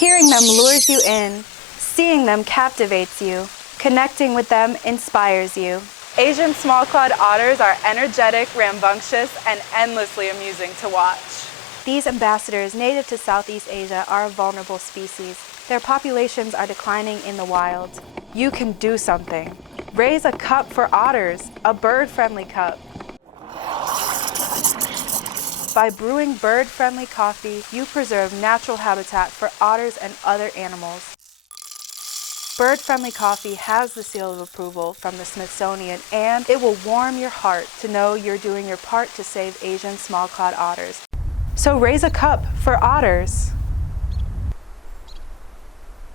Hearing them lures you in, seeing them captivates you, connecting with them inspires you. Asian small-clawed otters are energetic, rambunctious, and endlessly amusing to watch. These ambassadors native to Southeast Asia are a vulnerable species. Their populations are declining in the wild. You can do something. Raise a cup for otters, a bird-friendly cup. By brewing bird-friendly coffee, you preserve natural habitat for otters and other animals. Bird-friendly coffee has the seal of approval from the Smithsonian, and it will warm your heart to know you're doing your part to save Asian small-clawed otters. So raise a cup for otters.